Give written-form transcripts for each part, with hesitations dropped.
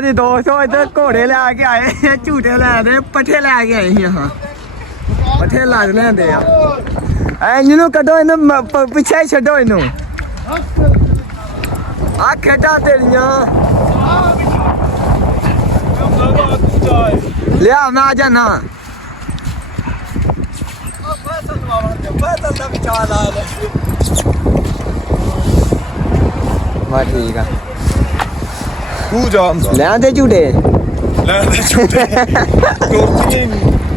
जी दोस्तों इधर घोड़े लैके आए झूटे लैदे पट्ठे लैके आए ही हाँ पट्ठे लद लेंदे आ इनू कड्डो इन पिछे छड्डो इनू आ खेडा तेरियां लिया मैं आ जाना बस ठीक है लेंदे झूटे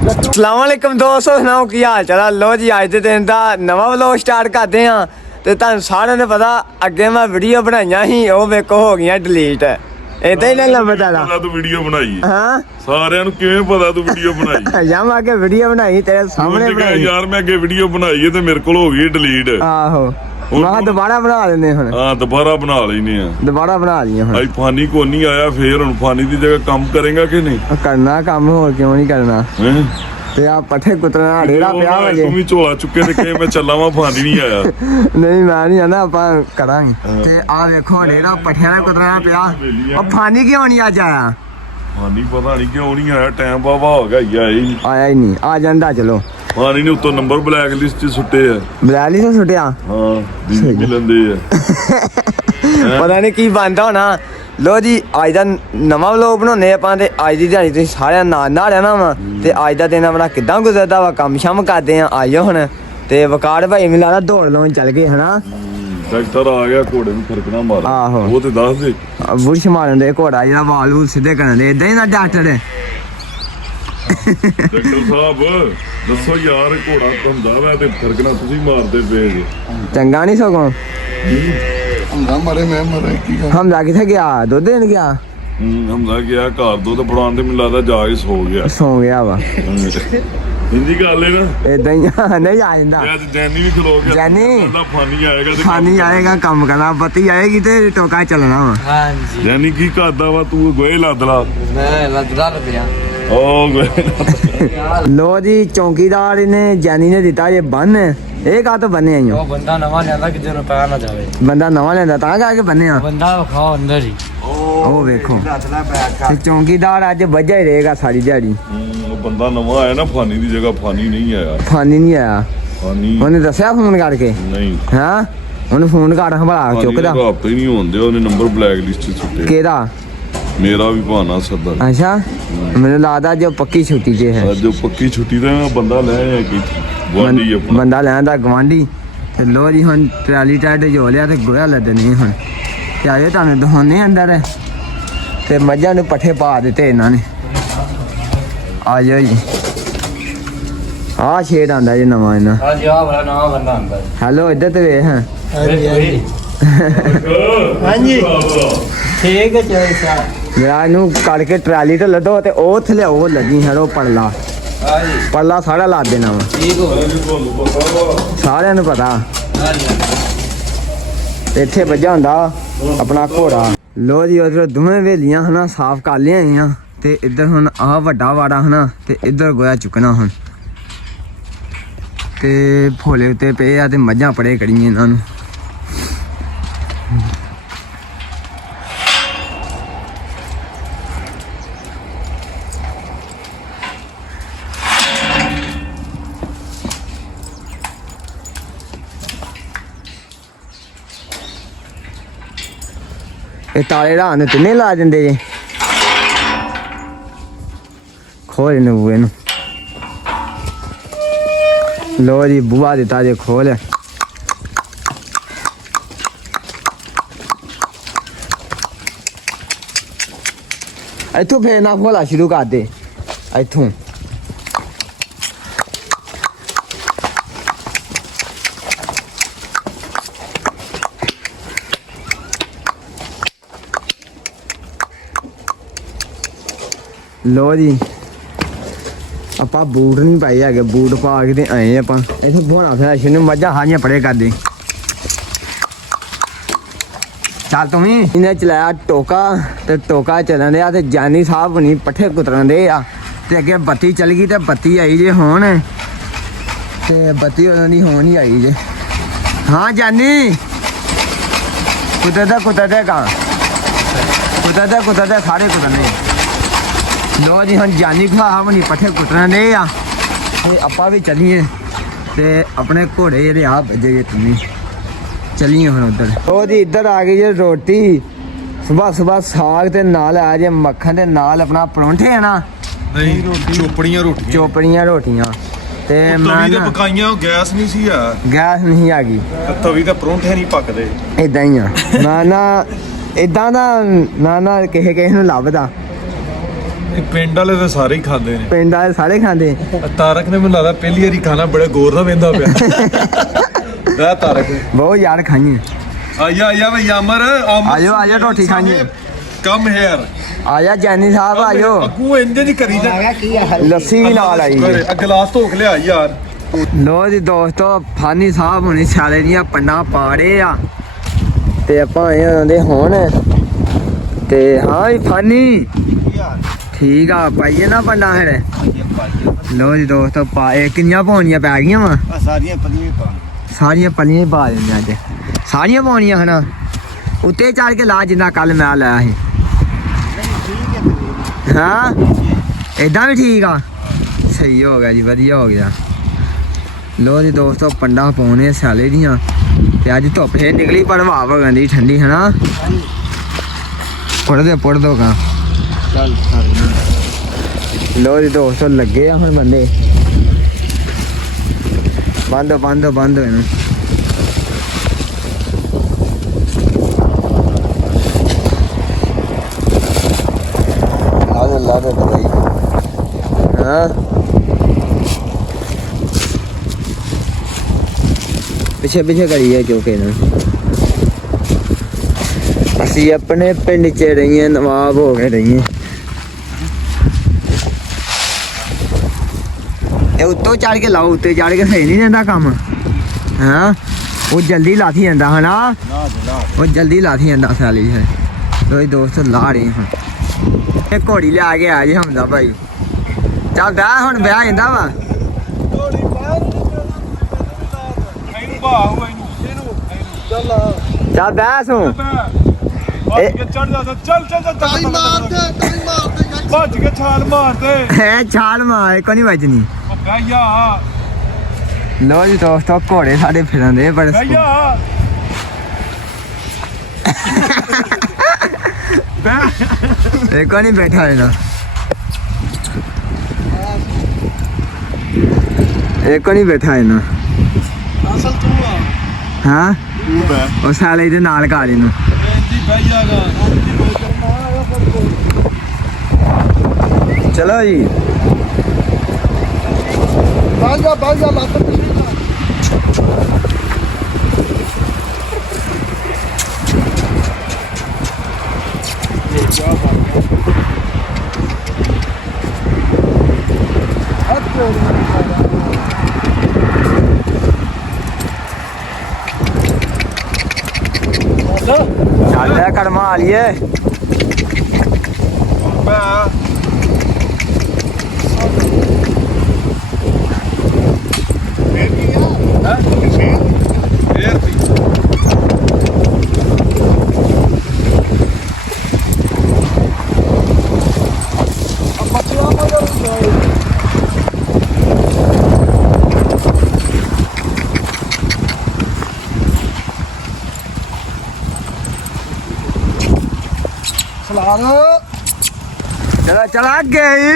अस्सलामुअलैकुम दोस्तों सुनाओ की हाल चाल लो जी अज के दिन का नवा व्लॉग स्टार्ट करते हैं तो तुहानू सारिਆਂ ਨੂੰ पता अगे मैं वीडियो बनाइयां ही ਉਹ ਵੇਖੋ ਹੋ ਗਈਆਂ डिलीट इदां ही नहीं लंबा ताला तू वीडियो बनाई हां सारिਆਂ ਨੂੰ ਕਿਵੇਂ ਪਤਾ ਤੂੰ ਵੀਡੀਓ ਬਣਾਈ ਜਾਂ ਮੈਂ ਅੱਗੇ ਵੀਡੀਓ ਬਣਾਈ ਤੇਰੇ ਸਾਹਮਣੇ ਬਣਾਈ ਯਾਰ ਮੈਂ ਅੱਗੇ ਵੀਡੀਓ ਬਣਾਈ ਹੈ ਤੇ ਮੇਰੇ ਕੋਲ ਹੋ ਗਈ ਡਿਲੀਟ ਆਹੋ ਮੈਂ ਦੁਬਾਰਾ ਬਣਾ ਦਿੰਦੇ ਹੁਣ ਹਾਂ ਦੁਬਾਰਾ ਬਣਾ ਲੈਨੇ ਆ ਦੁਬਾਰਾ ਬਣਾ ਲਈਆਂ ਹੁਣ ਭਾਈ ਫਾਨੀ ਕੋ ਨਹੀਂ ਆਇਆ ਫੇਰ ਹੁਣ ਫਾਨੀ ਦੀ ਜਗ੍ਹਾ ਕੰਮ ਕਰੇਗਾ ਕਿ ਨਹੀਂ ਕਰਨਾ ਕੰਮ ਹੋਰ ਕਿਉਂ ਨਹੀਂ ਕਰਨਾ ਤੇ ਆ ਪੱਠੇ ਕੁੱਤਣਾ ਢੇਰਾ ਪਿਆ ਵਜੇ ਤੂੰ ਵੀ ਝੋਲਾ ਚੁੱਕੇ ਤੇ ਕਿ ਮੈਂ ਚੱਲਾਂ ਵਾ ਫਾਨੀ ਨਹੀਂ ਆਇਆ ਨਹੀਂ ਮੈਂ ਨਹੀਂ ਆਣਾ ਆਪਾਂ ਕਰਾਂਗੇ ਤੇ ਆ ਵੇਖੋ ਢੇਰਾ ਪੱਠਿਆਂ ਦਾ ਕੁੱਤਣਾ ਪਿਆ ਉਹ ਫਾਨੀ ਕਿਉਂ ਨਹੀਂ ਅੱਜ ਆਇਆ ਫਾਨੀ ਪਤਾ ਨਹੀਂ ਕਿਉਂ ਨਹੀਂ ਆਇਆ ਟਾਈਮ ਬਾਬਾ ਹੋ ਗਿਆ ਆਇਆ ਹੀ ਨਹੀਂ ਆ ਜਾਂਦਾ ਚਲੋ ਫਾਨੀ ਨੇ ਉੱਤੋਂ ਨੰਬਰ ਬਲੈਕ ਲਿਸਟ 'ਚ ਸੁੱਟੇ ਆ ਬਲੈਕ ਲਿਸਟ ਸੁੱਟਿਆ ਹਾਂ ਦੀ ਮਿਲਣਦੇ ਆ ਪਤਾ ਨਹੀਂ ਕੀ ਬਣਦਾ ਹੋਣਾ ਲੋ ਜੀ ਅੱਜ ਦਾ ਨਵਾਂ ਵਲੋਗ ਬਣਾਉਣੇ ਆਪਾਂ ਤੇ ਅੱਜ ਦੀ ਦਿਹਾੜੀ ਤੁਸੀਂ ਸਾਰਿਆਂ ਨਾਲ ਰਹਿਣਾ ਵਾ ਤੇ ਅੱਜ ਦਾ ਦਿਨ ਆਪਣਾ ਕਿੱਦਾਂ ਗੁਜ਼ਰਦਾ ਵਾ ਕੰਮ ਸ਼ਮ ਕਰਦੇ ਆ ਆਇਓ ਹੁਣ ਤੇ ਵਕਾਰ ਭਾਈ ਮੈਨੂੰ ਲੱਗਦਾ ਦੌੜ ਲਾਉਣ ਚੱਲ ਗਏ ਹਨਾ ਡਾਕਟਰ ਆ ਗਿਆ ਘੋੜੇ ਨੂੰ ਫਰਕ ਨਾ ਮਾਰ ਆਹੋ ਉਹ ਤੇ ਦੱਸ ਦੇ ਬੁਰਸ਼ ਮਾਰਨ ਦੇ ਘੋੜਾ ਜਿਹੜਾ ਵਾਲ ਵੂਲ ਸਿੱਧੇ ਕਰਨ ਦੇ ਇਦਾਂ ਹੀ ਨਾ ਡਾਕਟਰ ਡਾਕਟਰ ਸਾਹਿਬ ਦੱਸੋ ਯਾਰ ਘੋੜਾ ਹੁੰਦਾ ਵਾ ਤੇ ਫਰਕ ਨਾ ਤੁਸੀਂ ਮਾਰਦੇ ਪਏ ਜੀ ਚੰਗਾ ਨਹੀਂ ਸਗੋਂ ਹਮਦਾ ਮਾਰੇ ਮੈਂ ਮਾਰੇ ਕੀ ਹਮਦਾ ਕਿੱਥੇ ਗਿਆ ਦੁੱਧ ਦੇਣ ਗਿਆ ਹਮਦਾ ਗਿਆ ਘਰ ਦੁੱਧ ਫੜਾਉਣ ਤੇ ਮੈਨੂੰ ਲੱਗਦਾ ਜਾ ਕੇ ਸੌ ਗਿਆ ਵਾ ਹਿੰਦੀ ਗੱਲ ਹੈ ਨਾ ਇਦਾਂ ਹੀ ਨਹੀਂ ਆ ਜਾਂਦਾ ਅੱਜ ਜੈਨੀ ਵੀ ਖਲੋ ਗਿਆ ਜੈਨੀ ਫਾਨੀ ਆਏਗਾ ਤੇ ਫਾਨੀ ਆਏਗਾ ਕੰਮ ਕਰਨਾ ਬੱਤੀ ਆਏਗੀ ਤੇ ਟੋਕਾ ਚੱਲਣਾ ਵਾ ਹਾਂਜੀ ਜੈਨੀ ਕੀ ਕਰਦਾ ਵਾ ਤੂੰ ਗੋਏ ਲੱਦ ਲਾ ਮੈਂ ਲੱਦਦਾ ਪਿਆ ਉਹ ਗੋਏ ਲੋ ਜੀ ਚੌਂਕੀਦਾਰ ਇਹਨੇ ਜੈਨੀ ਨੇ ਦਿੱਤਾ ਜੇ ਬੰਨ ਇਹ ਕਾਹ ਤੋਂ ਬੰਨੇ ਆਈਓ ਉਹ ਬੰਦਾ ਨਵਾਂ ਲਿਆਂਦਾ ਕਿਤੇ ਨੂੰ ਪੈ ਨਾ ਜਾਵੇ ਬੰਦਾ ਨਵਾਂ ਲੈਂਦਾ ਤਾਂ ਕਰਕੇ ਬੰਨੇ ਆ ਬੰਦਾ ਵਿਖਾਓ ਅੰਦਰ ਹੀ ਉਹ ਵੇਖੋ ਤੇ ਚੌਂਕੀਦਾਰ ਅੱਜ ਵੱਜਾ ਹੀ ਰਹੇਗਾ ਸਾਰੀ ਦਿਹਾੜੀ ਉਹ ਬੰਦਾ ਨਵਾਂ ਆਇਆ ਨਾ ਫਾਨੀ ਦੀ ਜਗ੍ਹਾ ਫਾਨੀ ਨਹੀਂ ਆਇਆ ਫਾਨੀ ਨਹੀਂ ਆਇਆ ਫਾਨੀ ਉਹਨੇ ਦੱਸਿਆ ਫੋਨ ਕਰਕੇ ਨਹੀਂ ਹਾਂ ਉਹਨੂੰ ਫੋਨ ਕਰ ਹਮਲਾ ਚੁੱਕਦਾ ਆਪੇ ਨਹੀਂ ਹੁੰਦੇ ਉਹਨੇ ਨੰਬਰ ਬਲੈਕ ਲਿਸਟ 'ਚ ਸੁੱਟੇ ਕਿਹਦਾ ਮੇਰਾ ਵੀ ਭਾਣਾ ਸੱਦਾ ਅੱਛਾ ਮੈਨੂੰ ਲੱਗਦਾ ਜੋ ਪੱਕੀ ਛੁੱਟੀ 'ਚ ਹੈ ਅੱਜ ਪੱਕੀ ਛੁੱਟੀ ਤੇ ਬੰਦਾ ਲੈ ਆਇਆ ਕਿ ਗਵਾਂਢੀ ਆਪਣਾ ਬੰਦਾ ਲੈਂਦਾ ਗਵਾਂਢੀ ਤੇ ਲੋ ਜੀ ਹੁਣ ਟਰਾਲੀ ਟਾਈਡ ਜੋ ਲਿਆ ਤੇ ਗੋਇਆ ਲੱਦਣੇ ਹੁਣ ਤੇ ਆਇਓ ਤੁਹਾਨੂੰ ਦਿਖਾਉਣੇ ਅੰਦਰ ਤੇ ਮੱਝਾਂ ਨੂੰ ਪੱਠੇ ਪਾ ਦਿੱਤੇ ਇਹਨਾਂ ਨੇ ਆ ਜਾਓ ਜੀ ਆ ਸ਼ੇਡ ਆਂਦਾ ਜੀ ਨਵਾਂ ਇਹਨਾਂ ਹਾਂਜੀ ਆ ਬੜਾ ਨਵਾਂ ਬੰਦਾ ਆਂਦਾ ਹੈਲੋ ਇੱਧਰ ਤੇ ਵੇਖ ਹਾਂ ਹਾਂਜੀ ਠੀਕ ਹੈ ਚਾਹੀਦਾ ਮੇਰਾ ਇਹਨੂੰ ਕੱਢ ਕੇ ਟਰਾਲੀ ਤੇ ਲੱਦੋ ਤੇ ਉਹ ਥਲੇ ਉਹ ਲੱਗੀ ਹਰੋ ਪੜਲਾ ਹਾਂਜੀ ਪੜਲਾ ਸਾਰਾ ਲਾ ਦੇਣਾ ਵਾ ਠੀਕ ਹੋ ਸਾਰਿਆਂ ਨੂੰ ਪਤਾ ਹਾਂਜੀ ਇੱਥੇ ਵੱਜਾ ਹੁੰਦਾ ਆਪਣਾ ਘੋੜਾ ਲੋ ਜੀ ਉਧਰ ਦੋਵੇਂ ਵੇਲੀਆਂ ਹਨਾ ਸਾਫ਼ ਕਰ ਲਿਆਈਆਂ ਤੇ ਇੱਧਰ ਹੁਣ ਆਹ ਵੱਡਾ ਵਾੜਾ ਹਨਾ ਤੇ ਇੱਧਰ ਗੋਇਆ ਚੁੱਕਣਾ ਹੁਣ ਤੇ ਫੋਲੇ ਉੱਤੇ ਪਏ ਆ ਤੇ ਮੱਝਾਂ ਪੜੇ ਕੜੀਆਂ ਇਹਨਾਂ ਨੂੰ ਇਹ ਤਾਲੇ ਰਾਹ ਨੂੰ ਤਿੰਨੇ ਲਾ ਦਿੰਦੇ ਜੇ ਖੋਲ ਇਹਨੂੰ ਬੂਹੇ ਨੂੰ ਲੋ ਜੀ ਬੂਹਾ ਦਿੱਤਾ ਜੇ ਖੋਲ ਇੱਥੋਂ ਫੇਰ ਨਾ ਖੋਲਾ ਸ਼ੁਰੂ ਕਰ ਦੇ ਇੱਥੋਂ ਲੋ ਜੀ ਆਪਾਂ ਬੂਟ ਨਹੀਂ ਪਾਏ ਹੈਗੇ ਬੂਟ ਪਾ ਕੇ ਤੇ ਆਏ ਆਪਾਂ ਇੱਥੇ ਬੋਣਾ ਫਿਰ ਸ਼ਨੂੰ ਮੱਝਾਂ ਹਾਰੀਆਂ ਪੜੇ ਕਰਦੇ ਚੱਲ ਤੂੰ ਵੀ ਇਹਨੇ ਚਲਾਇਆ ਟੋਕਾ ਤੇ ਟੋਕਾ ਚੱਲਣ ਡਿਆ ਤੇ ਜਾਨੀ ਸਾਹਿਬ ਨਹੀਂ ਪੱਠੇ ਕੁਤਰਨ ਦੇ ਆ ਤੇ ਅੱਗੇ ਬੱਤੀ ਚੱਲ ਗਈ ਤੇ ਬੱਤੀ ਆਈ ਜੇ ਹੁਣ ਤੇ ਬੱਤੀ ਉਹਨਾਂ ਦੀ ਹੋਣ ਹੀ ਆਈ ਜੇ ਹਾਂ ਜਾਨੀ ਕੁੱਤੇ ਦਾ ਕਾਂ ਕੁੱਤਦੇ ਸਾਰੇ ਕੁੱਟਣੇ। ਲੋ ਜੀ ਹੁਣ ਜਾਨੀ ਖਾ ਹਮਣੀ ਪੱਠੇ ਕੁੱਟਣ ਦੇ ਆ ਤੇ ਆਪਾਂ ਵੀ ਚੱਲੀਏ ਤੇ ਆਪਣੇ ਘੋੜੇ ਜਿਹੜੇ ਆ ਵੱਜੇ ਤੁਸੀਂ ਚੱਲੀਏ ਹੁਣ ਉਧਰ। ਉਹ ਜੀ ਇੱਧਰ ਆ ਗਈ ਜੇ ਰੋਟੀ ਸੁਬਹ ਸਾਗ ਤੇ ਨਾਲ ਆ ਜੇ ਮੱਖਣ ਦੇ ਨਾਲ ਆਪਣਾ ਪਰੌਂਠੇ ਆ ਨਾ ਨਹੀਂ ਚੋਪੜੀਆਂ ਰੋਟੀਆਂ ਤੇ ਮੈਂ ਤਵੀ ਤੇ ਨਾ ਪਕਾਈਆਂ ਗੈਸ ਨਹੀਂ ਸੀ ਆ ਗੈਸ ਨਹੀਂ ਆ ਗਈ ਤਵੀ ਤੇ ਪਰੌਂਠੇ ਨਹੀਂ ਪੱਕਦੇ ਇਦਾਂ ਹੀ ਆ ਨਾ ਇਦਾਂ ਦਾ ਨਾ ਕਿਸੇ ਨੂੰ ਲੱਭਦਾ। ਇਹ ਪਿੰਡ ਵਾਲੇ ਤਾਂ ਸਾਰੇ ਹੀ ਖਾਂਦੇ ਨੇ। ਪਿੰਡ ਵਾਲੇ ਸਾਰੇ ਖਾਂਦੇ। ਤਾਰਕ ਨੇ ਮੈਨੂੰ ਲੱਗਦਾ ਪਹਿਲੀ ਵਾਰੀ ਖਾਣਾ ਬੜਾ ਗੌਰ ਨਾਲ ਵੇਂਦਾ ਪਿਆ ਦਾ ਤਾਰਕ ਬਹੁਤ ਯਾਰ ਖਾਈਏ। ਆਇਆ ਬਈ ਅਮਰ ਆਜੋ ਰੋਟੀ ਖਾਈਏ। ਕਮ ਹੇਅਰ ਆਜਾ ਜੈਨੀ ਸਾਹਿਬ ਆਜੋ। ਅੱਗੂ ਇੰਜ ਨਹੀਂ ਕਰੀ ਜਾ ਲੱਸੀ ਵੀ ਨਾਲ ਆਈ ਆ ਗਲਾਸ ਧੋ ਕੇ ਲਿਆ ਯਾਰ। ਲੋ ਜੀ ਦੋਸਤੋ ਫਾਨੀ ਸਾਹਿਬ ਹੁਣੀ ਸਾਲੇ ਦੀਆਂ ਪੰਡਾਂ ਪਾੜੇ ਆ ਤੇ ਆਪਾਂ ਆਏ ਆਂਦੇ ਹੁਣ ਤੇ ਹਾਂ ਜੀ ਫਾਨੀ ਠੀਕ ਆ ਪਾਈਏ ਨਾ ਪੰਡਾਂ ਫਿਰ। ਲੋ ਜੀ ਦੋਸਤੋ ਇਹ ਕਿੰਨੀਆਂ ਪਾਉਣੀਆਂ ਪੈ ਗਈਆਂ ਵਾ? ਸਾਰੀਆਂ ਪਲੀਆਂ ਪਾ ਦਿੰਦੇ ਅੱਜ ਸਾਰੀਆਂ ਪਾਉਣੀਆਂ ਹਨਾ ਉੱਤੇ ਚੜ ਕੇ ਲਾ ਜਿੰਨਾ ਕੱਲ ਮੈਂ ਲਾਇਆ ਸੀ। ਹਾਂ ਏਦਾਂ ਵੀ ਠੀਕ ਆ ਸਹੀ ਹੋ ਗਿਆ ਜੀ ਵਧੀਆ ਹੋ ਗਿਆ। ਲੋ ਜੀ ਦੋਸਤੋ ਪੰਡਾ ਪਾਉਣੇ ਸਿਆਲੇ ਦੀਆਂ ਤੇ ਅੱਜ ਧੁੱਪ ਫੇਰ ਨਿਕਲੀ ਪਰ ਹਵਾ ਵਗਦੀ ਠੰਡੀ ਹਨਾ। ਪੜ ਦੋ ਕਾ ਲੋ ਜੀ ਦੋਸਤੋ ਲੱਗੇ ਆ ਹੁਣ ਬੰਦੇ ਬੰਦ ਇਹਨੂੰ। ਲਾ ਦੇ ਦਵਾਈ ਹਾਂ ਪਿੱਛੇ ਕਰੀ ਹੈ ਕਿਉਂਕਿ ਨਾ ਅਸੀਂ ਆਪਣੇ ਪਿੰਡ 'ਚ ਰਹੀਏ ਨਵਾਬ ਹੋ ਕੇ ਰਹੀਏ। ਇਹ ਉੱਤੋਂ ਚੜ ਕੇ ਲਾਓ ਉੱਤੇ ਚੜ ਕੇ ਸਹੀ ਨਹੀਂ ਰਹਿੰਦਾ ਕੰਮ ਹਾਂ ਉਹ ਜਲਦੀ ਲਾਥੀ ਜਾਂਦਾ ਹਨਾ ਉਹ ਜਲਦੀ ਲਾਥੀ ਜਾਂਦਾ ਸਾਲੀ ਹੈ। ਕੋਈ ਦੋਸਤ ਲਾ ਰਹੇ ਹੁਣ ਇਹ ਘੋੜੀ ਲਿਆ ਕੇ ਆ ਜੇ ਹੁੰਦਾ ਭਾਈ ਚੱਲ ਵਿਆਹ ਹੁਣ ਵਿਆਹ ਜਾਂਦਾ ਵਾ ਚੱਲ ਬੈਸ ਹੂੰ ਛਾਲ ਮਾਰ ਕੋਈ ਨਹੀਂ ਵੱਜਣੀ। ਲੋ ਜੀ ਦੋਸਤੋ ਘੋੜੇ ਸਾਡੇ ਫਿਰਨ ਦੇ ਬੜੇ एक नहीं बैठा है ना एक नहीं बैठा है ना हाँ और साले इधर नाल का लेना चलो जी चल कड़मा आलिए चला चला गई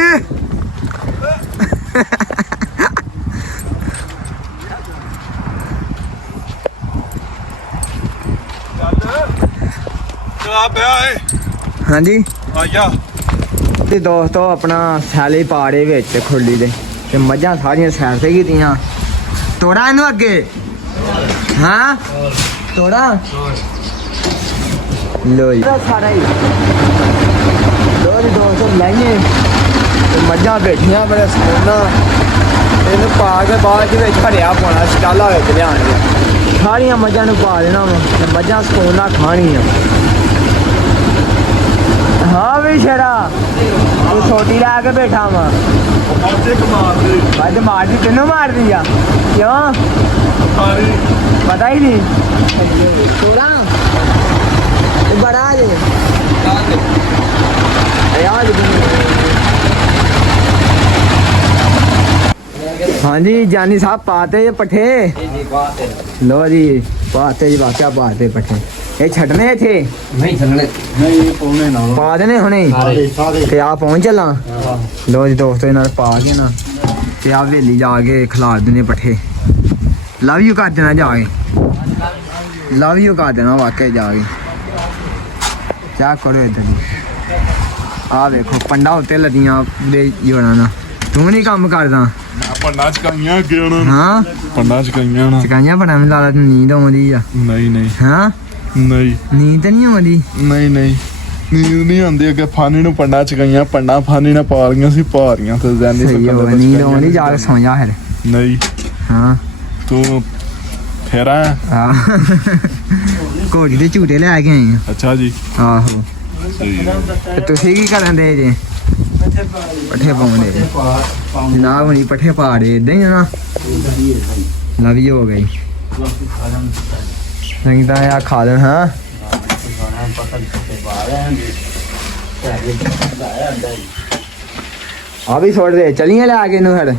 हाँ जी ਤੇ ਦੋਸਤੋ ਆਪਣਾ ਸੈਲੇ ਪਾੜੇ ਵਿੱਚ ਖੁਰਲੀ ਦੇ ਤੇ ਮੱਝਾਂ ਸਾਰੀਆਂ ਸੈਰ ਤੇ ਕੀਤੀਆਂ ਤੋੜਾ ਇਹਨੂੰ ਅੱਗੇ ਹਾਂ ਤੋੜਾ ਲੋ ਜੀ ਸਾਰਾ ਹੀ ਲੋ ਜੀ ਦੋਸਤੋ ਲਾਈਏ ਤੇ ਮੱਝਾਂ ਬੈਠੀਆਂ ਬੜੇ ਸਕੂਨਾ ਇਹਨੂੰ ਪਾ ਕੇ ਬਾਅਦ ਦੇ ਵਿੱਚ ਭਰਿਆ ਪਾਉਣਾ ਸਟਾਲਾ ਵਿੱਚ ਲਿਆਉਣਗੇ ਸਾਰੀਆਂ ਮੱਝਾਂ ਨੂੰ ਪਾ ਦੇਣਾ ਵਾ ਤੇ ਮੱਝਾਂ ਸਕੂਨਾ ਖਾਣੀਆਂ हाँ भी छड़ा तू छोटी ला के बैठा वा मार दी तेनों मार दिया क्यों पता ही नहीं बड़ा हाँ जी जानी साहब पाते ये पट्ठे लो जी पाते जी वाक्या पाते पट्ठे ये छटने थे नहीं चलने नहीं पौने ना पा देने हुणे ते आप पहुंच चला लो जी दोस्तों इन्होंने पा के ना ते आप वेली जाके खिला देने पट्ठे लव यू कर देना जाके लव यू कर देना वाकई जाके क्या करो इधर आ देखो पंडा उत्ते लदियां पूरे जोड़ा ना तू नहीं काम करदा ਪੰਡਾਂ ਚ ਕਾਈਆਂ ਅੱਗੇ ਉਹਨਾਂ ਨੂੰ हाँ ਪੰਡਾਂ ਚ ਕਾਈਆਂ ਨਾ ਚਕਾਈਆਂ ਬੜਾ ਮੈਨੂੰ ਲੱਗਦਾ ਨੀਂਦ ਆਉਂਦੀ ਆ ਨਹੀਂ ਨਹੀਂ ਹਾਂ ਨਹੀਂ ਨੀਂਦ ਤਾਂ ਨਹੀਂ ਆਉਂਦੀ ਨਹੀਂ ਨਹੀਂ ਨੀਂਦ ਨਹੀਂ ਆਉਂਦੀ ਅੱਗੇ ਫਾਨੀ ਨੂੰ ਪੰਡਾਂ ਚ ਗਈਆਂ ਪੰਡਾਂ ਫਾਨੀ ਨਾਲ ਪਾ ਰਹੀਆਂ ਸੀ ਪਾ ਰਹੀਆਂ ਤੇ ਜਾਨੀ ਸਹੀ ਹੋ ਨੀਂਦ ਆਉਂਦੀ ਜਾ ਕੇ ਸੌਂ ਜਾ ਫਿਰ ਨਹੀਂ ਹਾਂ ਤੂੰ ਫੇਰਾ ਹਾਂ ਕੋੜੀ ਦੇ ਝੂਟੇ ਲੈ ਕੇ ਆਏ ਅੱਛਾ ਜੀ ਆ ਆਹੋ ਸਹੀ ਹੈ ਤੇ ਤੁਸੀਂ ਕੀ ਕਰਨ ਦੇ ਜੇ ਪੱਠੇ ਪਾਉਂਦੇ ਜਨਾਬ ਹੁਣੀ ਪੱਠੇ ਪਾ ਰਹੇ ਇਦਾਂ ਹੀ ਆ ਨਾ ਲਵੀ ਹੋ ਗਈ ਸੰਗਦਾ ਆ ਖਾ ਲੈਣ ਹਾਂ ਆ ਵੀ ਛੋੜ ਦੇ ਚਲੀਏ ਲੈ ਕੇ ਨੂੰ ਫਿਰ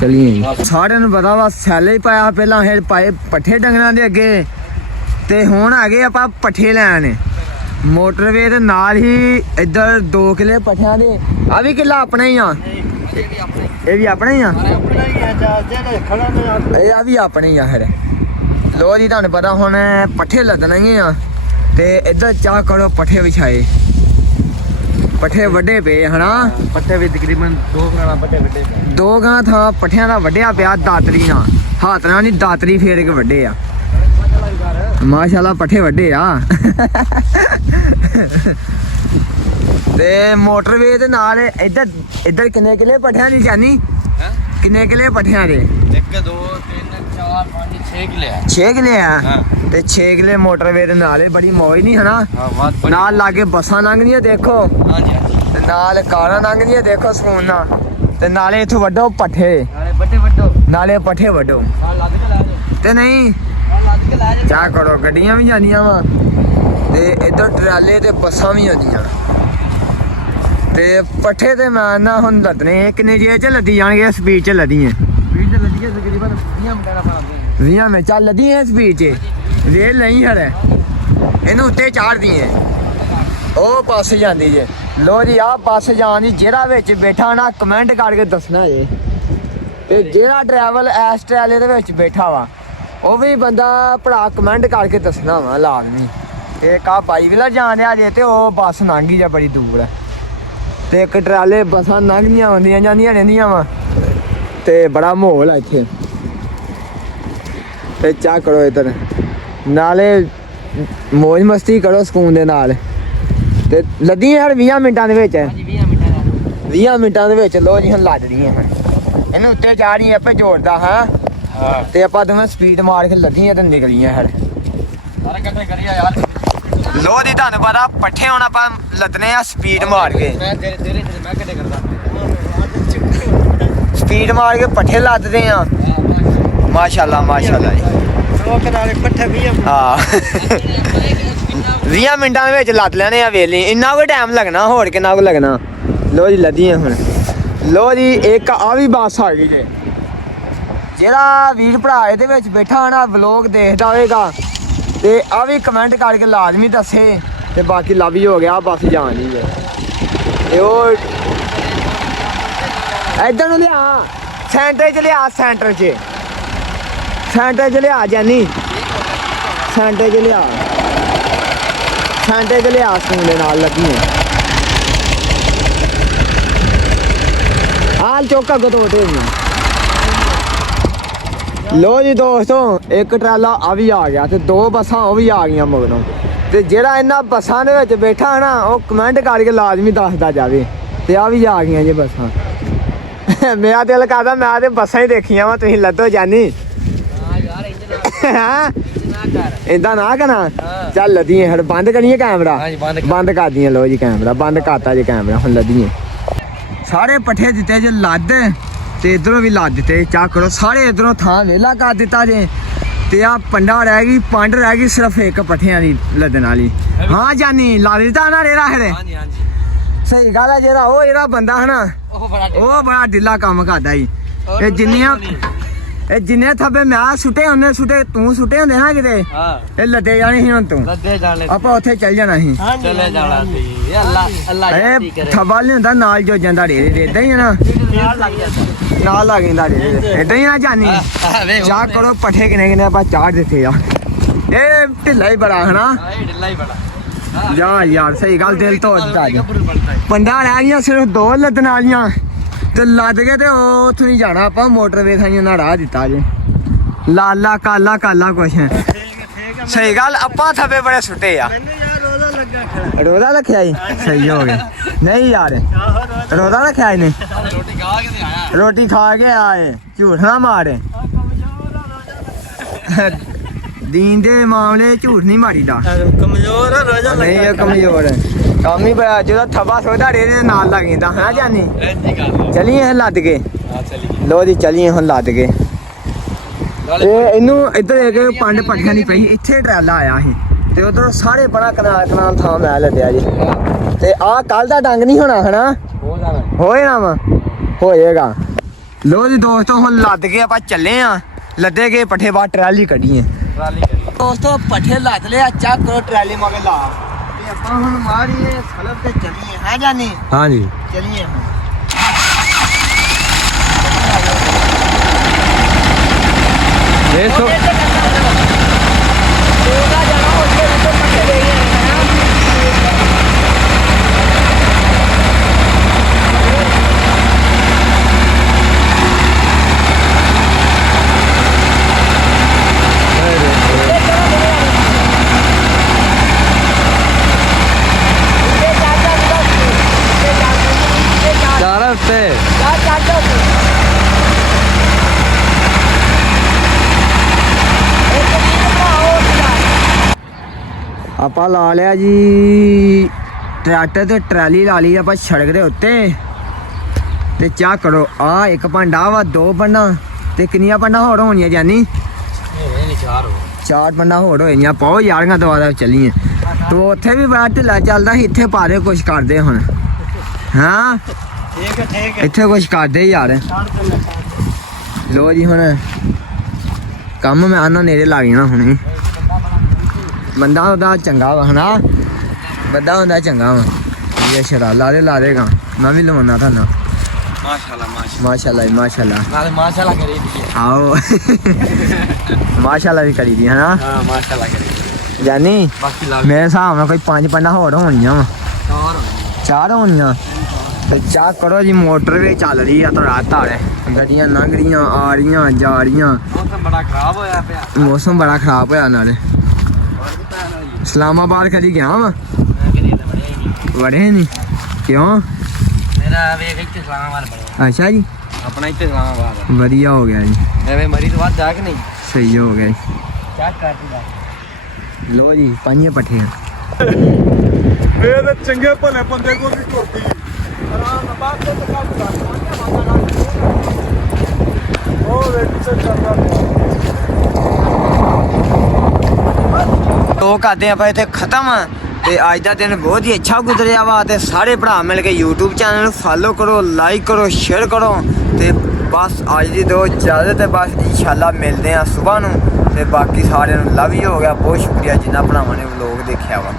ਚਲੀਏ ਸਾਰਿਆਂ ਨੂੰ ਪਤਾ ਵਾ ਸੈਲੇ ਹੀ ਪਾਇਆ ਪਹਿਲਾਂ ਫਿਰ ਪਾਏ ਪੱਠੇ ਡੰਗਰਾਂ ਦੇ ਅੱਗੇ ਤੇ ਹੁਣ ਆ ਗਏ ਆਪਾਂ ਪੱਠੇ ਲੈਣ ਮੋਟਰਵੇ ਦੇ ਨਾਲ ਹੀ ਇੱਧਰ 2 ਕਿੱਲੇ ਪੱਠਿਆਂ ਦੇ ਆ ਵੀ ਕਿੱਲਾ ਆਪਣਾ ਹੀ ਆ ਇਹ ਵੀ ਆਪਣਾ ਹੀ ਆ ਇਹ ਆ ਵੀ ਆਪਣੇ ਹੀ ਆ ਫਿਰ ਲੋ ਜੀ ਤੁਹਾਨੂੰ ਪਤਾ ਹੁਣ ਪੱਠੇ ਲੱਦਣਗੇ ਆ ਤੇ ਇੱਧਰ ਚਾਹ ਕਰੋ ਪੱਠੇ ਵਿਛਾਏ ਪੱਠੇ ਵੱਡੇ ਪਏ ਹਨਾ ਪੱਟੇ ਵੀ ਤਕਰੀਬਨ 2 ਗਾਣਾ ਪੱਟੇ ਵੱਡੇ 2 ਗਾਂ ਥਾਂ ਪੱਠਿਆਂ ਦਾ ਵੱਡਿਆ ਪਿਆ ਦਾਤਰੀ ਨਾਲ ਹੱਥ ਨਾਲ ਨਹੀਂ ਦਾਤਰੀ ਫੇਰ ਕੇ ਵੱਡੇ ਆ ਮਾਸ਼ਾਅੱਲਾ ਪੱਠੇ ਵੱਡੇ ਆ ਤੇ ਮੋਟਰਵੇ ਦੇ ਨਾਲ ਇੱਧਰ ਕਿੰਨੇ ਕਿੱਲੇ ਪੱਠਿਆਂ ਦੀ ਜਾਨੀ ਕਿੰਨੇ ਕਿੱਲੇ ਪੱਠਿਆਂ ਦੇ 1 2 3 4 5 6 ਕਿਲੇ 6 ਕਿੱਲੇ ਆ ਹਾਂ। ਤੇ 6 ਕਿੱਲੇ ਮੋਟਰਵੇ ਦੇ ਨਾਲ ਬੜੀ ਮੌਜ ਨਹੀਂ ਹਨਾ ਹਾਂ ਬਾਤ ਨਾਲ ਲਾਗੇ ਬੱਸਾਂ ਲੰਘਦੀਆਂ ਦੇਖੋ ਹਾਂਜੀ ਤੇ ਨਾਲ ਕਾਰਾਂ ਲੰਘਦੀਆਂ ਦੇਖੋ ਸਕੂਨ ਨਾਲ ਤੇ ਨਾਲੇ ਇੱਥੋਂ ਵੱਢੋ ਪੱਠੇ ਨਾਲੇ ਵੱਡੇ ਵੱਡੋ ਨਾਲੇ ਪੱਠੇ ਵੱਢੋ ਆ ਲੱਦ ਕੇ ਲੈ ਜਾ ਤੇ ਨਹੀਂ ਆ ਲੱਦ ਕੇ ਲੈ ਜਾ ਕਿਆ ਕਰੋ ਗੱਡੀਆਂ ਵੀ ਜਾਂਦੀਆਂ ਵਾ ਤੇ ਇੱਧਰ ਟਰਾਲੇ ਤੇ ਬੱਸਾਂ ਵੀ ਆਉਂਦੀਆਂ ਤੇ ਪੱਠੇ ਤੇ ਮੈਂ ਨਾ ਹੁਣ ਲੱਦਣੇ ਇਹ ਕਿੰਨੇ ਜੇ ਚ ਲੱਦੀ ਜਾਣਗੇ ਸਪੀਡ ਚ ਲੱਦੀਆਂ ਵੀਡ ਲੱਦੀ ਕੇ ਤਕਰੀਬਨ 20 ਮਿੰਟਾਂ ਦਾ ਪਾਉਂਦੇ 20 ਮਿੰਟ ਚੱਲ ਲੱਦੀਆਂ ਸਪੀਡ ਚ ਰੇਲ ਨਹੀਂ ਹਰ ਇਹਨੂੰ ਉੱਤੇ ਚਾੜਦੀ ਹੈ ਉਹ ਪਾਸੇ ਜਾਂਦੀ ਜੇ ਲੋ ਜੀ ਆਹ ਬੱਸ ਜਾਣ ਦੀ ਜਿਹੜਾ ਵਿੱਚ ਬੈਠਾ ਨਾ ਕਮੈਂਟ ਕਰਕੇ ਦੱਸਣਾ ਜੇ ਤੇ ਜਿਹੜਾ ਡਰਾਈਵਰ ਇਸ ਟਰਾਲੇ ਦੇ ਵਿੱਚ ਬੈਠਾ ਵਾ ਉਹ ਵੀ ਬੰਦਾ ਭਰਾ ਕਮੈਂਟ ਕਰਕੇ ਦੱਸਣਾ ਵਾ ਲਾਜ਼ਮੀ ਇੱਕ ਆ ਬਾਈ ਵਿਲਾ ਜਾਣ ਰਿਹਾ ਜੇ ਤੇ ਉਹ ਬੱਸ ਲੰਘੀ ਜਾ ਬੜੀ ਦੂਰ ਹੈ ਤੇ ਇੱਕ ਟਰਾਲੇ ਬੱਸਾਂ ਲੰਘਦੀਆਂ ਆਉਂਦੀਆਂ ਜਾਂਦੀਆਂ ਰਹਿੰਦੀਆਂ ਵਾ ਤੇ ਬੜਾ ਮਾਹੌਲ ਆ ਇੱਥੇ ਤੇ ਚਾਹ ਕਰੋ ਇੱਧਰ ਨਾਲੇ ਮौज ਮਸਤੀ ਕਰੋ ਸਕੂਨ ਦੇ ਨਾਲ ਤੇ ਲੱਦੀ ਯਾਰ 20 ਮਿੰਟਾਂ ਦੇ ਵਿੱਚ ਹਾਂਜੀ 20 ਮਿੰਟਾਂ ਦਾ 20 ਮਿੰਟਾਂ ਦੇ ਵਿੱਚ ਲੋ ਜੀ ਹੁਣ ਲੱਦਦੀਆਂ ਇਹਨੂੰ ਉੱਤੇ ਚਾੜੀ ਆਪੇ ਜੋੜਦਾ ਹਾਂ ਹਾਂ ਤੇ ਆਪਾਂ ਦੋਵੇਂ ਸਪੀਡ ਮਾਰ ਕੇ ਲੱਦੀਆਂ ਤੇ ਨਿਕਲੀਆਂ ਹਰ ਸਾਰੇ ਇਕੱਠੇ ਕਰੀਆ ਯਾਰ ਲੋ ਜੀ ਤੁਹਾਨੂੰ ਪਤਾ ਪੱਠੇ ਹੁਣ ਆਪਾਂ ਲੱਦਨੇ ਆ ਸਪੀਡ ਮਾਰ ਕੇ ਮੈਂ ਤੇਰੇ ਮੈਂ ਕਿੱਡੇ ਕਰਦਾ ਸਪੀਡ ਮਾਰ ਕੇ ਪੱਠੇ ਲੱਦਦੇ ਆ ਮਾਸ਼ਾਅੱਲਾ ਮਾਸ਼ਾਅੱਲਾ ਜੀ ਲੋਕ ਨਾਲੇ ਪੱਠੇ 20 ਹਾਂ 20 ਮਿੰਟਾਂ ਦੇ ਵਿੱਚ ਲੱਦ ਲੈਣੇ ਆ ਵੇਲੀ ਇੰਨਾ ਕੋਈ ਟਾਈਮ ਲੱਗਣਾ ਹੋਰ ਕਿੰਨਾ ਕੁ ਲੱਗਣਾ ਲੋ ਜੀ ਲੱਦੀਆਂ ਹੁਣ ਲੋ ਜੀ ਇੱਕ ਆ ਵੀ ਬੱਸ ਆ ਗਈ ਜੇ ਜਿਹੜਾ ਵੀਰ ਭਰਾ ਇਹਦੇ ਵਿੱਚ ਬੈਠਾ ਨਾ ਵਲੋਗ ਦੇਖਦਾ ਹੋਵੇਗਾ ਤੇ ਆ ਵੀ ਕਮੈਂਟ ਕਰਕੇ ਲਾਜ਼ਮੀ ਦੱਸੇ ਤੇ ਬਾਕੀ ਲਵ ਹੀ ਹੋ ਗਿਆ ਬੱਸ ਜਾਣ ਦੀ ਹੈ ਤੇ ਉਹ ਇੱਧਰ ਨੂੰ ਲਿਆ ਸੈਂਟਰ 'ਚ ਲਿਆ ਸੈਂਟਰ 'ਚ ਲਿਆ ਜਾਨੀ ਸੈਂਟਰ 'ਚ ਲਿਆ ਸਕੂਨ ਦੇ ਨਾਲ ਲੱਗੀਆਂ ਆਲ ਚੌਕਾ ਗਦੋਟੇ ਲੋ ਜੀ ਦੋਸਤੋ ਇੱਕ ਟਰਾਲਾ ਆ ਵੀ ਆ ਗਿਆ ਤੇ 2 ਬੱਸਾਂ ਉਹ ਵੀ ਆ ਗਈਆਂ ਮਗਰੋਂ ਤੇ ਜਿਹੜਾ ਇਹਨਾਂ ਬੱਸਾਂ ਦੇ ਵਿੱਚ ਬੈਠਾ ਨਾ ਉਹ ਕਮੈਂਟ ਕਰਕੇ ਲਾਜ਼ਮੀ ਦੱਸਦਾ ਜਾਵੇ ਤੇ ਆ ਵੀ ਆ ਗਈਆਂ ਜੇ ਬੱਸਾਂ ਮੇਰਾ ਦਿਲ ਕਰਦਾ ਮੈਂ ਤੇ ਬੱਸਾਂ ਹੀ ਦੇਖੀਆਂ ਵਾ ਤੁਸੀਂ ਲੱਦੋ ਜਾਨੀ ਹਾਂ ਇਦਾਂ ਨਾ ਕਰਨਾ ਚੱਲ ਲੱਦੀਏ ਹੜ ਬੰਦ ਕਰੀਏ ਕੈਮਰਾ ਬੰਦ ਕਰ ਦਈਏ ਲੋ ਜੀ ਕੈਮਰਾ ਬੰਦ ਕਰਤਾ ਜੀ ਕੈਮਰਾ ਹੁਣ ਲੱਦੀਏ ਸਾਰੇ ਪੱਠੇ ਦਿੱਤੇ ਜੇ ਲੱਦ ਤੇ ਇਧਰੋਂ ਵੀ ਲੱਦ ਦਿੱਤੇ ਚਾ ਕਰੋ ਸਾਰੇ ਇਧਰੋਂ ਥਾਂ ਵੇਲਾ ਕਰ ਦਿੱਤਾ ਜੇ ਤੇ ਆ ਪੰਡਾ ਰਹਿ ਗਈ, ਪੰਡ ਰਹਿ ਗਈ ਸਿਰਫ ਇੱਕ ਪੱਠਿਆਂ ਦੀ ਲੱਦਣ ਵਾਲੀ। ਹਾਂ ਜਾਨੀ ਲਾ ਦਿੱਤਾ ਨਾ ਰੇਰਾ ਹਰੇ। ਹਾਂਜੀ ਹਾਂਜੀ ਸਹੀ ਗੱਲ ਹੈ, ਜਿਹੜਾ ਬੰਦਾ ਹਨਾ ਉਹ ਬੜਾ ਉਹ ਬੜਾ ਢਿੱਲਾ ਕੰਮ ਕਰਦਾ ਜੀ। ਇਹ ਜਿੰਨੇ ਥੱਬੇ ਮੈਂ ਸੁੱਟੇ ਉਹਨੇ ਸੁੱਟੇ ਤੂੰ ਸੁੱਟੇ ਹੁੰਦੇ ਨਾ ਕਿਤੇ, ਹਾਂ ਇਹ ਲੱਦੇ ਜਾਣੇ ਸੀ ਹੁਣ ਤੂੰ, ਲੱਦੇ ਜਾਣੇ ਆਪਾਂ ਉੱਥੇ ਚੱਲ ਜਾਣਾ ਸੀ। ਚਲੇ ਜਾਣਾ ਸੀ ਅੱਲਾ ਅੱਲਾ ਇਹ ਥੱਬਾ ਨਹੀਂ ਹੁੰਦਾ ਨਾਲ ਜੋ ਜਾਂਦਾ ਰੇਰੇ ਦੇ, ਏਦਾਂ ਹੀ ਹੈ ਨਾ, ਨਾਲ ਲੱਗ ਜਾਂਦਾ ਨਾਲ ਲੱਗ ਜਾਂਦਾ ਰੇਰੇ, ਏਦਾਂ ਹੀ ਨਾ ਜਾਨੀ। ਚਾਹ ਕਰੋ ਪੱਠੇ ਕਿਨੇ ਆਪਾਂ ਚਾੜ ਦਿੱਤੇ ਆ। ਇਹ ਢਿੱਲਾ ਹੀ ਬੜਾ ਹਨਾ ਇਹ ਢਿੱਲਾ ਹੀ ਬੜਾ ਜਾ ਯਾਰ, ਸਹੀ ਗੱਲ ਦਿਲ ਤੋਂ ਅੱਧਾ ਜੀ। ਪੰਡਾ ਰਹਿ ਗਈਆਂ ਸਿਰਫ 2 ਲੱਦਣ ਵਾਲੀਆਂ ਤੇ ਲੱਦ ਕੇ ਤੇ ਉਹ ਉੱਥੋਂ ਨਹੀਂ ਜਾਣਾ ਆਪਾਂ, ਮੋਟਰਵੇ ਥਾਈਂ ਉਹਨਾਂ ਰਾਹ ਦਿੱਤਾ ਜੇ ਲਾਲਾ ਕਾਲਾ ਕਾਲਾ ਕੁਛ। ਸਹੀ ਗੱਲ, ਆਪਾਂ ਥੱਬੇ ਬੜੇ ਸੁੱਟੇ ਆ। ਮੈਨੂੰ ਯਾਰ ਰੋਜ਼ਾ ਲੱਗਾ ਖੜਾ ਰੋਦਾ ਰੱਖਿਆ ਜੀ, ਸਹੀ ਹੋ ਗਿਆ। ਨਹੀਂ ਯਾਰ ਰੋਦਾ ਰੱਖਿਆ ਇਹਨੇ, ਰੋਟੀ ਖਾ ਕੇ ਤੇ ਆਇਆ ਰੋਟੀ ਖਾ ਕੇ ਆਏ, ਝੂਠ ਨਾ ਮਾਰੇ। ਦੀਨ ਦੇ ਮਾਮਲੇ ਝੂਠ ਨਹੀਂ ਮਾਰੀਦਾ। ਕਮਜ਼ੋਰ ਆ ਰੋਜ਼ਾ ਨਹੀਂ ਇਹ ਕਮਜ਼ੋਰ ਹੈ, ਕੰਮ ਹੀ ਬੜਾ। ਜਦੋਂ ਥੱਬਾ ਸੋਦਾ ਰੇਰੇ ਦੇ ਨਾਲ ਲੱਗ ਜਾਂਦਾ ਹੈ ਜਾਨੀ। ਐਂਦੀ ਗੱਲ ਚਲੀਏ ਇਹ ਲੱਦ ਕੇ, ਆ ਚਲੀ ਲੋ ਜੀ ਚਲੀਏ ਹੁਣ ਲੱਦ ਕੇ। ਇਹ ਇਹਨੂੰ ਇੱਧਰ ਇੱਕ ਪੰਡ ਪੱਠਿਆਂ ਦੀ ਪਈ, ਇੱਥੇ ਟਰਾਲਾ ਆਇਆ ਸੀ ਤੇ ਉਧਰੋਂ ਸਾਰੇ ਬੜਾ ਕਨਾਲ ਥਾਂ ਮੈਂ ਲੱਦਿਆ ਜੀ। ਤੇ ਆਹ ਕੱਲ ਦਾ ਡੰਗ ਨਹੀਂ ਹੋਣਾ ਹਨਾ, ਹੋ ਜਾਣਾ ਹੋਏ ਨਾ ਵਾ ਹੋਏਗਾ। ਲੋ ਜੀ ਦੋਸਤੋ ਹੁਣ ਲੱਦ ਕੇ ਆਪਾਂ ਚੱਲੇ ਆ, ਲੱਦੇ ਗਏ ਪੱਠੇ ਬਾਹਰ ਟਰਾਲੀ ਕੱਢੀਏ। ਟਰਾਲੀ ਕਰੀ ਦੋਸਤੋ ਪੱਠੇ ਲੱਦ ਲਿਆ, ਚੱਕ ਕਰੋ ਟਰਾਲੀ ਮਗਰ ਲਾ ਤੇ ਆਪਾਂ ਹੁਣ ਮਾਰੀਏ ਸਲਬ ਤੇ ਚੱਲੀਏ ਹੈ ਜਾਨੀ। ਹਾਂਜੀ ਚਲੀਏ ਹੁਣ ਦੇਖੋ ਚਾਰਾ ਉੱਤੇ ਆਪਾਂ ਲਾ ਲਿਆ ਜੀ ਟਰੈਕਟਰ ਤੇ ਟਰਾਲੀ ਲਾ ਲਈ ਆਪਾਂ ਸੜਕ ਦੇ ਉੱਤੇ। ਤੇ ਚਾਹ ਕਰੋ, ਆ ਇੱਕ ਭਾਂਡਾ ਵਾ, 2 ਪੰਡਾਂ ਤੇ ਕਿੰਨੀਆਂ ਪੰਡਾਂ ਹੋਰ ਹੋਣੀਆਂ ਜਾਨੀ? ਇਹ ਨਹੀਂ ਚਾਰ ਹੋ 4 ਪੰਡਾਂ ਹੋਰ ਹੋਈਆਂ। ਪਾਓ ਯਾਰੀਆਂ ਦਵਾ ਚੱਲੀਏ। ਤੂੰ ਉੱਥੇ ਵੀ ਬੜਾ ਢਿੱਲਾ ਚੱਲਦਾ ਸੀ, ਇੱਥੇ ਪਾ ਦੇ ਕੁਛ ਕਰਦੇ ਹੁਣ। ਹਾਂ ਠੀਕ ਹੈ ਇੱਥੇ ਕੁਛ ਕਰਦੇ ਯਾਰ। ਲੋ ਜੀ ਹੁਣ ਕੰਮ ਮੈਂ ਆਨਾ ਨੇੜੇ ਲੱਗ ਜਾਣਾ ਹੁਣੇ। ਬੰਦਾ ਉਹਦਾ ਚੰਗਾ ਵਾ ਹਨਾ, ਬੰਦਾ ਹੁੰਦਾ ਚੰਗਾ ਵਾ। ਇਹ ਸ਼ਰਾਲਾ ਦੇ ਲਾ ਦੇਗਾ, ਮੈਂ ਵੀ ਲਵਾਉਣਾ ਤੁਹਾਨੂੰ। ਮਾਸ਼ਾਅੱਲਾ ਮਾਸ਼ਾਅੱਲਾ ਜੀ ਮਾਸ਼ਾਅੱਲਾ। ਨਾਲੇ ਮਾਸ਼ਾਅੱਲਾ ਕਰੀ ਦੀ ਆਓ ਮਾਸ਼ਾਅੱਲਾ ਵੀ ਕਰੀ ਦੀ ਹਨਾ ਹਾਂ ਮਾਸ਼ਾਅੱਲਾ ਕਰੀ ਜਾਨੀ। ਬਾਕੀ ਲਾ ਮੇਰੇ ਹਿਸਾਬ ਨਾਲ ਕੋਈ 5 ਪੰਡਾਂ ਹੋਰ ਹੋਣੀਆਂ ਵਾ, ਚਾਰ 4 ਹੋਣੀਆਂ। ਤੇ ਚਾਹ ਕਰੋ ਜੀ, ਮੋਟਰ ਵੀ ਚੱਲ ਰਹੀ ਆ ਤਾਂ ਰਾਤ ਆਲੇ, ਗੱਡੀਆਂ ਲੰਘ ਰਹੀਆਂ ਆ ਰਹੀਆਂ ਜਾ ਰਹੀਆਂ। ਮੌਸਮ ਬੜਾ ਖਰਾਬ ਹੋਇਆ ਪਿਆ। ਮੌਸਮ ਬੜਾ ਖਰਾਬ ਹੋਇਆ ਨਾਲੇ। ਇਸਲਾਮਾਬਾਦ ਕਦੀ ਗਿਆ ਵਾ? ਵੜੇ ਨਹੀਂ ਕਿਉਂ? ਮੇਰਾ ਵੇਖ ਇੱਥੇ ਇਸਲਾਮਾਬਾਦ ਬਣਿਆ। ਅੱਛਾ ਜੀ, ਆਪਣਾ ਇੱਥੇ ਇਸਲਾਮਾਬਾਦ ਵਧੀਆ ਹੋ ਗਿਆ ਜੀ, ਐਵੇਂ ਮਰੀ ਤੋਂ ਵੱਧ ਜਾ ਕਿ ਨਹੀਂ ਸਹੀ ਹੋ ਗਿਆ ਜੀ। ਚੈੱਕ ਕਰ ਤੂੰ। ਲੋ ਜੀ 5 ਪੱਠੇ ਇਹ ਤਾਂ ਚੰਗੇ ਭਲੇ ਬੰਦੇ ਕੋਲ ਵੀ ਝੋਟੀ ਆਰਾਮ ਨਾਲ ਬਾਤ ਤੋਂ ਕੰਮ ਕਰ ਉਹ ਵੇਖ ਤੇ ਚੱਲਦਾ ਉਹ ਕਰਦੇ ਆਪਾਂ ਇੱਥੇ ਖਤਮ। ਤੇ ਅੱਜ ਦਾ ਦਿਨ ਬਹੁਤ ਹੀ ਅੱਛਾ ਗੁਜ਼ਰਿਆ ਵਾ। ਤੇ ਸਾਰੇ ਭਰਾ ਮਿਲ ਕੇ YouTube ਚੈਨਲ ਨੂੰ ਫਾਲੋ ਕਰੋ, ਲਾਈਕ ਕਰੋ, ਸ਼ੇਅਰ ਕਰੋ। ਤੇ ਬਸ ਅੱਜ ਦੀ ਦੋ ਇਜਾਜ਼ਤ ਤੇ ਬਸ ਇੰਸ਼ਾਅੱਲਾ ਮਿਲਦੇ ਆ ਸਵੇਰ ਨੂੰ। ਤੇ ਬਾਕੀ ਸਾਰਿਆਂ ਨੂੰ ਲਵ ਹੀ ਹੋ ਗਿਆ। ਬਹੁਤ ਸ਼ੁਕਰੀਆ ਜਿਨ੍ਹਾਂ ਭਰਾਵਾਂ ਨੇ ਵਲੋਗ ਦੇਖਿਆ ਵਾ।